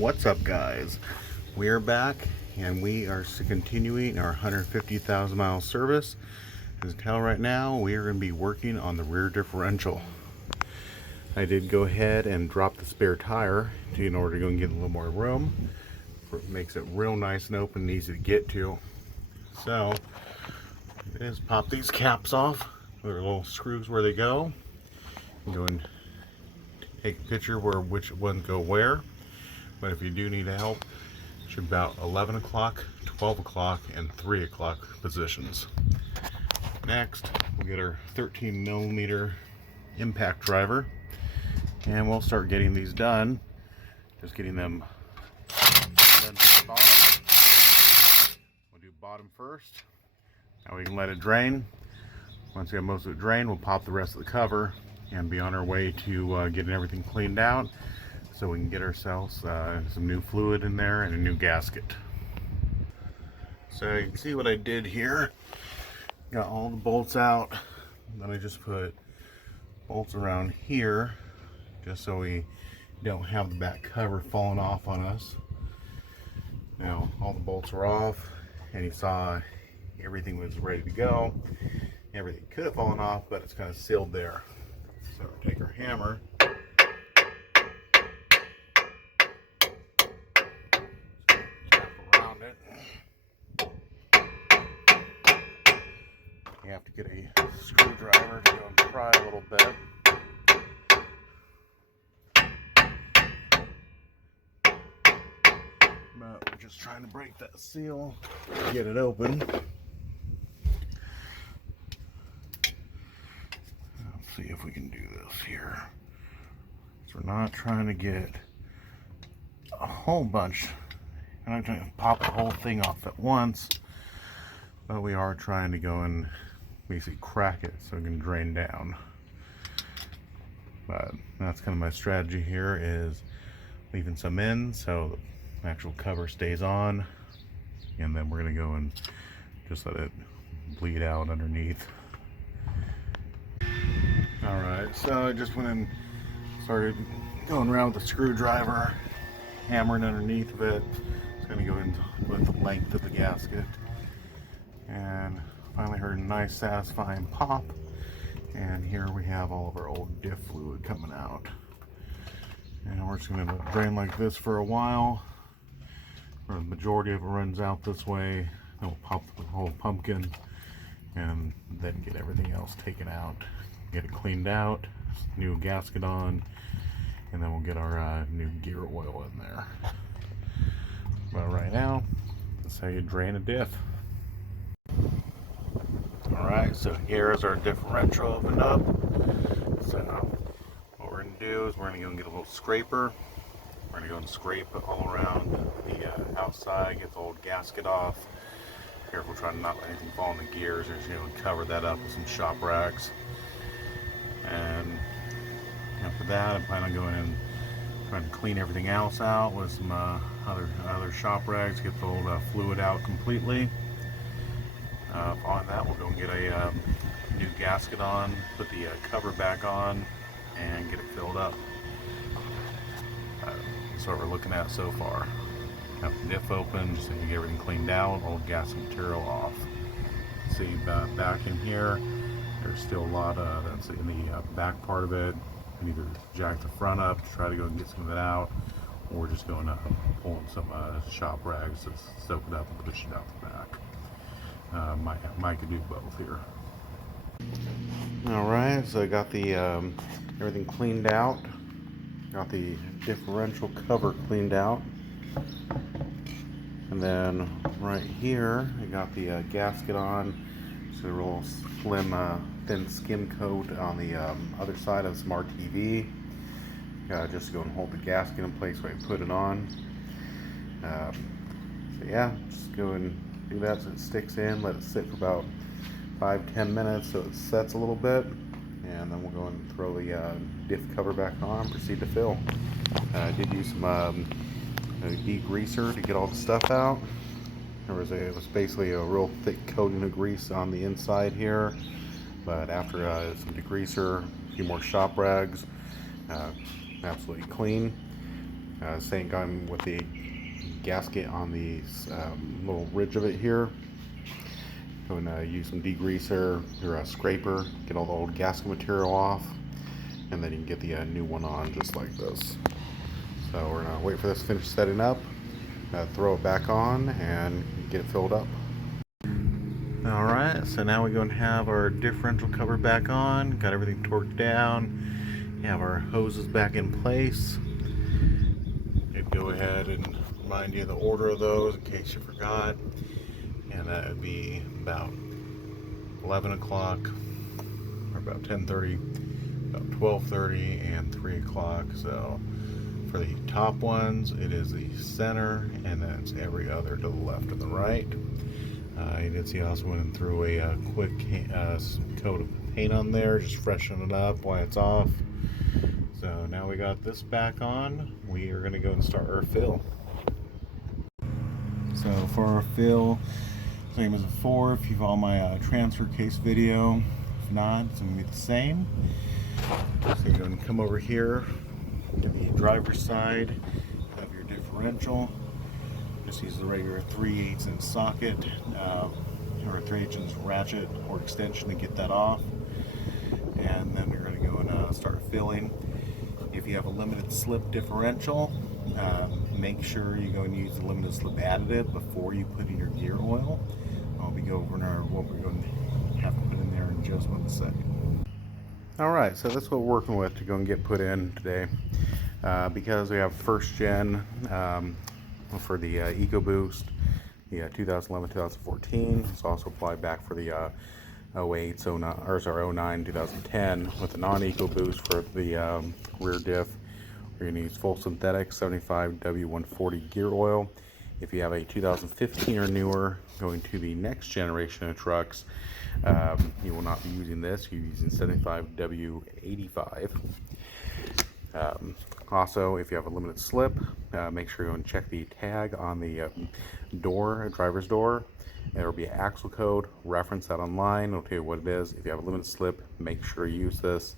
What's up, guys? We're back and we are continuing our 150,000 mile service. As you can tell right now, we are going to be working on the rear differential. I did go ahead and drop the spare tire in order to go and get a little more room. It makes it real nice and open and easy to get to. So, just pop these caps off. There are little screws where they go. Go and take a picture where which ones go where. But if you do need help, it's about 11 o'clock, 12 o'clock, and 3 o'clock positions. Next, we'll get our 13 millimeter impact driver, and we'll start getting these done. Just getting them done to the bottom. We'll do bottom first. Now we can let it drain. Once we have most of it drained, we'll pop the rest of the cover and be on our way to getting everything cleaned out so we can get ourselves some new fluid in there and a new gasket. So you can see what I did here. Got all the bolts out. Then I just put bolts around here just so we don't have the back cover falling off on us. Now all the bolts are off and you saw everything was ready to go. Everything could have fallen off, but it's kind of sealed there. So take our hammer, tap around it. You have to get a screwdriver to go and pry a little bit. But we're just trying to break that seal, get it open. See if we can do this here. So we're not trying to get a whole bunch. I'm not trying to pop the whole thing off at once, but we are trying to go and basically crack it so it can drain down. But that's kind of my strategy here, is leaving some in so the actual cover stays on, and then we're going to go and just let it bleed out underneath. Alright, so I just went and started going around with the screwdriver, hammering underneath of it. It's going to go in with the length of the gasket. And finally heard a nice satisfying pop. And here we have all of our old diff fluid coming out. And we're just going to drain like this for a while. The majority of it runs out this way. Then we'll pop the whole pumpkin and then get everything else taken out. Get it cleaned out, new gasket on, and then we'll get our new gear oil in there. But right now, that's how you drain a diff. Alright, so here is our differential opened up. So what we're going to do is we're going to go and get a little scraper. We're going to go and scrape it all around the outside, get the old gasket off. Careful trying to not let anything fall in the gears. We're just going to cover that up with some shop rags. And after that, I plan on going and trying to clean everything else out with some other shop rags, get the old fluid out completely. On that, we'll go and get a new gasket on, put the cover back on, and get it filled up. That's what we're looking at so far. Have the diff open, so you get everything cleaned out, old gasket material off. See back in here, there's still a lot that's in the back part of it. You can either jack the front up to try to go and get some of it out, or just going to pull some shop rags to soak it up and push it out the back. Might could do both here. Alright, so I got the everything cleaned out. Got the differential cover cleaned out. And then right here, I got the gasket on. So a real slim, thin skim coat on the other side of the Smart TV. Just to go and hold the gasket in place while I put it on. So yeah, just go and do that so it sticks in. Let it sit for about 5-10 minutes so it sets a little bit. And then we'll go and throw the diff cover back on and proceed to fill. I did use some degreaser to get all the stuff out. It was basically a real thick coating of grease on the inside here, but after some degreaser, a few more shop rags, absolutely clean. Same gun with the gasket on the little ridge of it here. Going to use some degreaser or a scraper, get all the old gasket material off, and then you can get the new one on just like this. So we're going to wait for this to finish setting up, throw it back on, and get it filled up. Alright, so now we're going to have our differential cover back on, got everything torqued down, have our hoses back in place. I'd go ahead and remind you of the order of those in case you forgot, and that would be about 11 o'clock, or about 10:30, about 12:30, and 3 o'clock. So for the top ones, it is the center, and then it's every other to the left and the right. You did see I also went through a quick coat of paint on there, just freshen it up while it's off. So now we got this back on, we are going to go and start our fill. So for our fill, same as before, if you follow my transfer case video. If not, it's going to be the same. So you're going to come over here to the driver's side, have your differential. Just use the regular 3/8 inch socket or a 3/8 inch ratchet or extension to get that off. And then we're going to go and start filling. If you have a limited slip differential, make sure you go and use the limited slip additive before you put in your gear oil. I'll be going over what we're going to have to put in there in just 1 second. Alright, so that's what we're working with to go and get put in today. Because we have first gen for the EcoBoost, the 2011-2014. It's also applied back for the 08, 09, 2010 with the non-EcoBoost for the rear diff. We're going to use full synthetic 75 W140 gear oil. If you have a 2015 or newer going to the next generation of trucks, you will not be using this. You're using 75 W85. Also, if you have a limited slip, make sure you go and check the tag on the driver's door. There will be an axle code. Reference that online. It'll tell you what it is. If you have a limited slip, make sure you use this.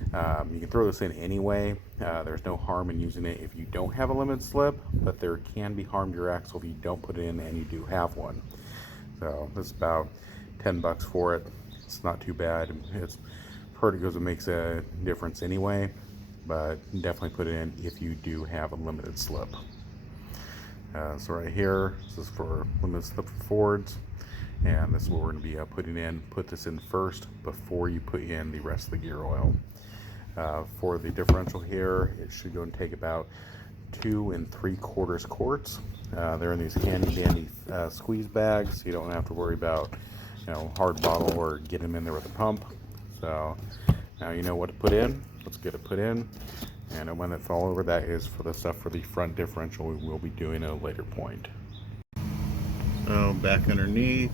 You can throw this in anyway. There's no harm in using it if you don't have a limited slip, but there can be harm to your axle if you don't put it in and you do have one. So this is about $10 for it. It's not too bad. It's heard it goes, it makes a difference anyway, but definitely put it in if you do have a limited slip. So right here, this is for limited slip for Fords, and this is what we're going to be putting in. Put this in first before you put in the rest of the gear oil. For the differential here, it should go and take about 2 3/4 quarts. They're in these handy dandy squeeze bags, so you don't have to worry about hard bottle or get them in there with a pump. So now you know what to put in. Let's get it put in, and when it's all over, that is for the stuff for the front differential we will be doing at a later point. So back underneath,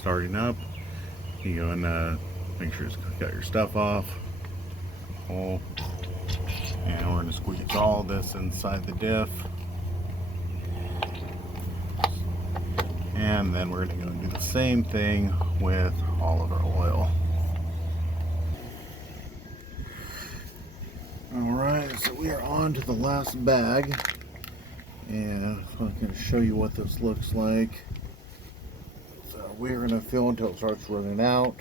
starting up, you go and make sure you got your stuff off. And we're going to squeeze all this inside the diff, and then we're going to go and do the same thing with all of our oil. Alright, so we are on to the last bag, and I'm going to show you what this looks like. So we're going to fill until it starts running out.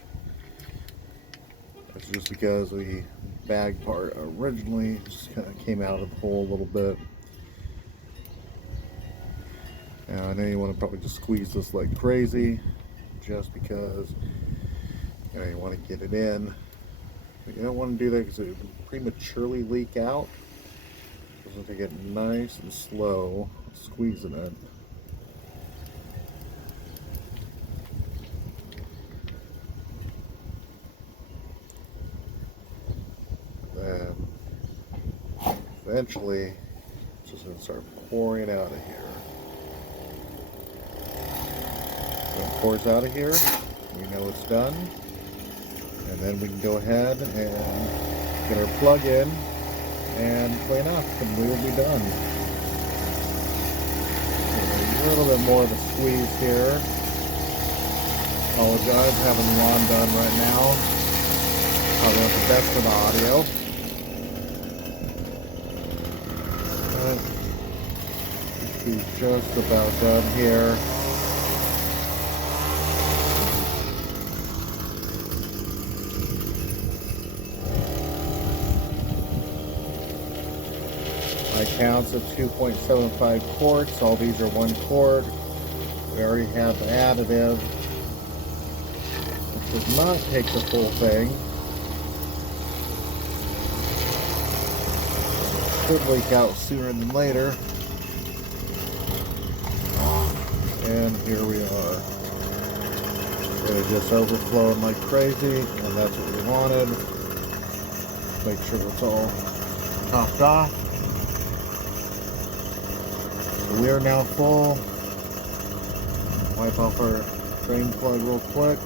That's just because the bag part originally just kind of came out of the hole a little bit. Now I know you want to probably just squeeze this like crazy, just because you want to get it in. But you don't want to do that because it would prematurely leak out. So we'll take it nice and slow, squeezing it. Then eventually it's just going to start pouring out of here. When it pours out of here, we know it's done. And then we can go ahead and get our plug in and clean up, and we will be done. So a little bit more of a squeeze here. Apologize, having the lawn done right now. Probably not the best for the audio. He's just about done here. My count's of 2.75 quarts. All these are 1 quart. We already have the additive. It does not take the full thing. Should leak out sooner than later. And here we are. It's just overflowing like crazy, and that's what we wanted. Make sure it's all topped off. So we are now full. Wipe off our drain plug real quick.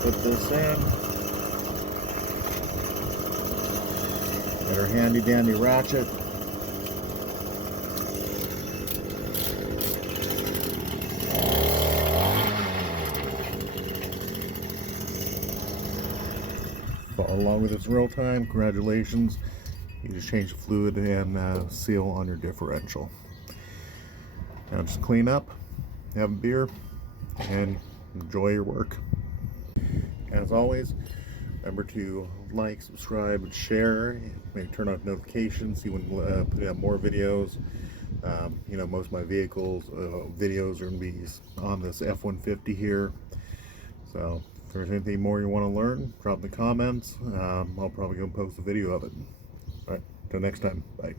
Put this in. Get our handy dandy ratchet. Follow along with this real time. Congratulations. You just change the fluid and seal on your differential. Now just clean up, have a beer, and enjoy your work. As always, remember to like, subscribe, and share. Maybe turn on notifications so you can put out more videos. You know, most of my vehicles videos are going to be on this F150 here. So if there's anything more you want to learn, drop in the comments. I'll probably go post a video of it. All right, till next time. Bye.